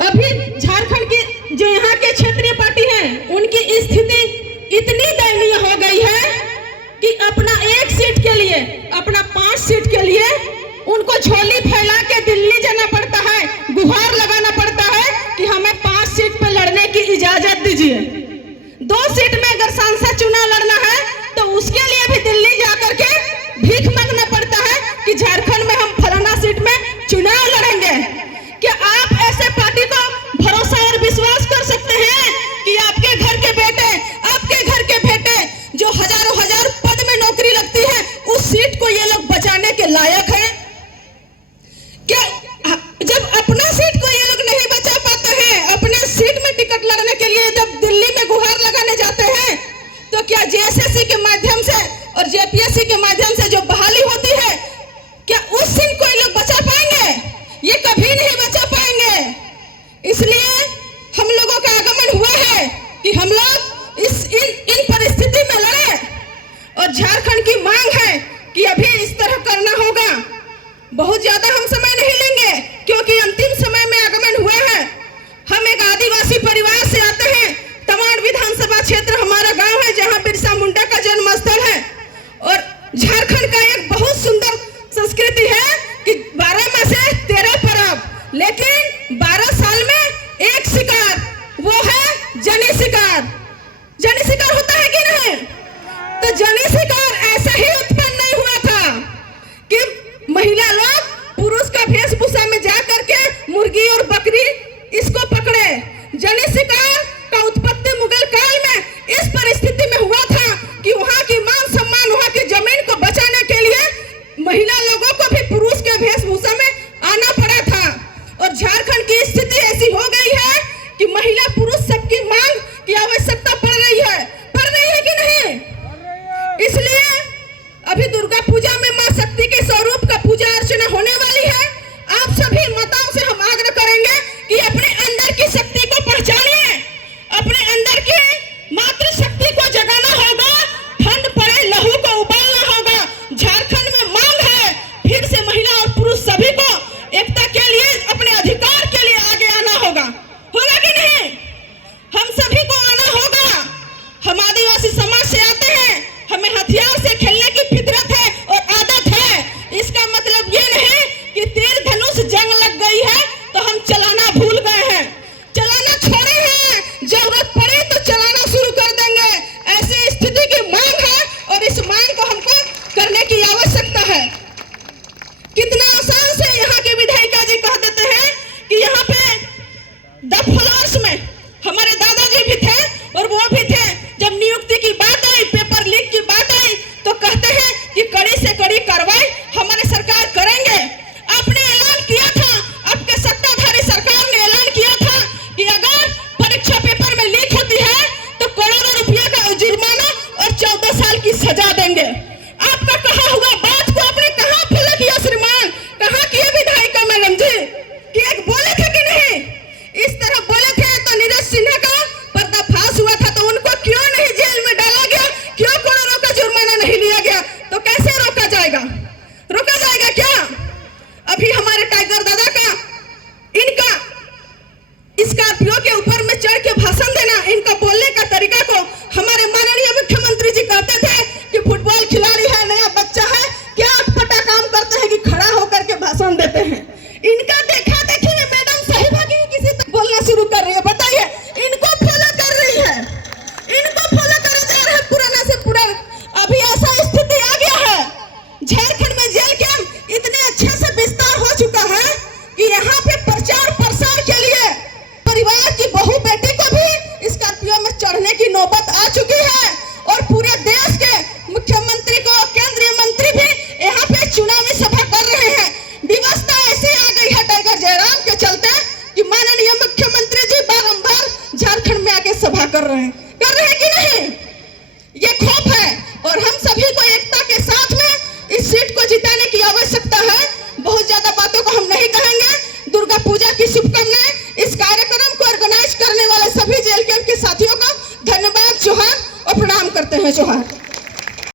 अभी झारखंड की जो यहाँ के क्षेत्रीय पार्टी है उनकी स्थिति इतनी दयनीय हो गई है कि अपना 1 सीट के लिए, अपना 5 सीट के लिए उनको झोली फैला के दिल्ली जाना पड़ता है, गुहार लगाना पड़ता है कि हमें 5 सीट पर लड़ने की इजाजत दीजिए। 2 सीट में अगर सांसद चुनाव लड़ना है तो उसके लिए भी दिल्ली जाकर के भीख मांगना पड़ता है कि झारखंड में हम फलाना सीट में चुनाव लड़ेंगे। क्या आप ऐसे पार्टी को भरोसा और विश्वास कर सकते हैं कि आपके घर के बेटे, आपके घर के बेटे जो हजारों हजार पद में नौकरी लगती है, उस सीट को ये लोग बचाने के लायक हैं? क्या जब अपना सीट को ये लोग नहीं बचा पाते हैं, अपने सीट में टिकट लड़ने के लिए जब दिल्ली में गुहार लगाने जाते हैं, तो क्या जेएसएससी के माध्यम से और जेपीएससी के माध्यम से जो बहाली होती है, क्या उस सीट को ये लोग बचा पाएंगे? ये कभी नहीं बचा पाएंगे। इसलिए हम लोगों का आगमन हुआ है कि हम लोग इन परिस्थिति में लड़े। और झारखंड की मांग है कि अभी इस तरह करना होगा। बहुत ज्यादा हम समय नहीं लेंगे क्योंकि अंतिम समय में आगमन हुआ है। हम एक आदिवासी परिवार से आते हैं। तमाड़ विधानसभा क्षेत्र हमारा गांव है जहां बिरसा मुंडा का जन्म स्थल है। और झारखंड का एक बहुत सुंदर संस्कृति है कि 12 में से 13 पर्व, लेकिन 12 साल में एक शिकार, वो है जनी शिकार। जनी शिकार होता है कि नहीं? तो जनी शिकार ऐसे ही उत्पन्न नहीं हुआ था कि महिला लोग पुरुष का वेशभूषा में जा करके मुर्गी और बकरी इसको पकड़े। जनी शिकार का उत्पत्ति मुगल काल में इस परिस्थिति में हुआ था कि वहां की मान सम्मान, वहां की जमीन को बचाने के लिए महिला लोगों को भी पुरुष के वेशभूषा में आना पड़ा था। और झारखंड की स्थिति ऐसी हो गई है कि महिला पुरुष सबकी मांग की आवश्यकता पड़ रही है कि नहीं? इसलिए अभी दुर्गा पूजा में मां शक्ति के स्वरूप का पूजा अर्चना होने वाली है। आप सभी माताओं से हम आग्रह करेंगे कि अपने अंदर की शक्ति को पहचानिए, अपने अंदर की मातृ शक्ति को जगाना होगा। ठंड पड़े लहू को उबालना होगा। झारखंड में मांग है फिर से महिला और पुरुष सभी को एकता के लिए, अपने अधिकार के लिए आगे आना होगा कि नहीं? हम सभी को आना होगा। हम आदिवासी समाज से आते हैं, हमें हथियार से खेलने की फितरत है और आदत है। इसका मतलब ये नहीं कि तीर धनुष जंग लग गई है तो हम चलाना भूल गए हैं, चलाना छोड़े हैं। जरूरत पड़े तो चलाना शुरू कर देंगे। ऐसी स्थिति की मांग है और इस मांग को हमको करने की आवश्यकता है। कितना आसान से यहाँ के विधायिका जी कह देते हैं कि यहाँ पे द फ्लोर्स में हमारे दादाजी भी थे और वो भी थे। जब नियुक्ति की बात आई, पेपर लीक की बात आई, तो कहते हैं कि कड़ी से कड़ी कार्रवाई हमारी सरकार करेंगे। आपने ऐलान किया था, आपके सत्ताधारी सरकार ने ऐलान किया था कि अगर परीक्षा पेपर में लीक होती है तो करोड़ों रुपया का जुर्माना और 14 साल की सजा देंगे। आपका कहा हुआ बात को आपने कहां फॉलो किया श्रीमान? कहां किया विधायिका मैडम जी? कि एक बोले थे कि नहीं? इस तरह बोले थे तो नीरज सिन्हा का पर्दाफाश हुआ था, तो उनको क्यों नहीं जेल में डाला गया? क्यों करोड़ों का जुर्माना नहीं लिया गया? तो कैसे रोका जाएगा? रोका जाएगा क्या? अभी हमारे टाइगर दादा का, इनका स्कॉर्पियो के ऊपर में चढ़ के भाषण देना, इनका बोलने का तरीका को हमारे माननीय मुख्यमंत्री जी कहते थे कि फुटबॉल खिलाड़ी है, नया बच्चा है, क्या अटपटा काम करते हैं कि खड़ा होकर के भाषण देते हैं। इनका देखा देखी में मैडम साहिबा की किसी तक बोलना शुरू कर रही है। बताइए, इनको फॉलो कर रही है, इनको फॉलो करे जा रहे हैं पुराना से पुराना। अभी ऐसा स्थिति आ गया है झारखंड में, जेल कैंप इतने अच्छे से विस्तार हो चुका है कि यहाँ पे प्रचार प्रसार के लिए परिवार की बहू बेटी को भी स्कॉर्पियो में चढ़ने की नौबत आ चुकी है। और पूरे देश के मुख्यमंत्री को, केंद्रीय मंत्री भी यहाँ पे चुनावी सभा कर रहे हैं। व्यवस्था ऐसी आ गई है टाइगर जयराम के चलते कि माननीय मुख्यमंत्री जी बारंबार झारखंड में आके सभा कर रहे हैं कि नहीं? ये खौफ है और हम सभी को एकता के साथ में इस सीट को जिताने की आवश्यकता है। बहुत ज्यादा बातों को हम नहीं कहेंगे। दुर्गा पूजा की शुभकामनाएं। इस कार्यक्रम को ऑर्गेनाइज करने वाले सभी जेल कैंप के साथियों को धन्यवाद, जोहार और प्रणाम करते हैं। जोहार।